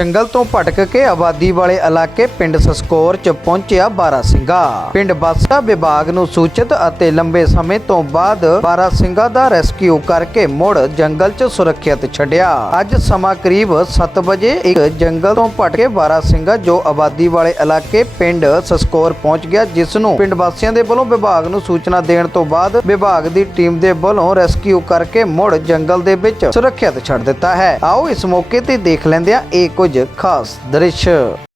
ਜੰਗਲ ਤੋਂ ਭਟਕ ਕੇ ਆਬਾਦੀ ਵਾਲੇ ਇਲਾਕੇ ਪਿੰਡ ਸਸਕੋਰ ਚ ਪਹੁੰਚਿਆ ਬਾਰਾ ਬਾਰਾਸਿੰਗਾ ਪਿੰਡ ਬਾਸਾ ਵਿਭਾਗ ਨੂੰ ਸੂਚਿਤ ਅਤੇ ਲੰਬੇ ਸਮੇਂ ਤੋਂ ਬਾਅਦ ਬਾਰਾ ਬਾਰਾਸਿੰਗਾ ਦਾ ਰੈਸਕਿਊ ਕਰਕੇ ਮੁੜ ਜੰਗਲ ਚ ਸੁਰੱਖਿਅਤ ਛੱਡਿਆ। ਅੱਜ ਸਮਾਂ ਕਰੀਬ 7 ਵਜੇ ਇੱਕ ਜੰਗਲ ਤੋਂ ਭਟਕ ਕੇ ਬਾਰਾਸਿੰਗਾ ਜੋ ਆਬਾਦੀ ਵਾਲੇ ਇਲਾਕੇ ਪਿੰਡ ਸਸਕੋਰ ਪਹੁੰਚ ਗਿਆ, ਜਿਸ ਨੂੰ ਪਿੰਡ ਵਾਸੀਆਂ ਦੇ ਵੱਲੋਂ ਵਿਭਾਗ ਨੂੰ ਸੂਚਨਾ ਦੇਣ ਤੋਂ ਬਾਅਦ ਵਿਭਾਗ ਦੀ ਟੀਮ ਦੇ ਵੱਲੋਂ ਰੈਸਕਿਊ ਕਰਕੇ ਮੁੜ ਜੰਗਲ ਦੇ ਵਿੱਚ ਸੁਰੱਖਿਅਤ ਛੱਡ ਦਿੱਤਾ ਹੈ। ਆਓ ਇਸ ਮੌਕੇ ਤੇ ਦੇਖ ਲੈਂਦੇ ਆ ਇਹ ਕੁਝ મગજ કાસ દ્રશ્ય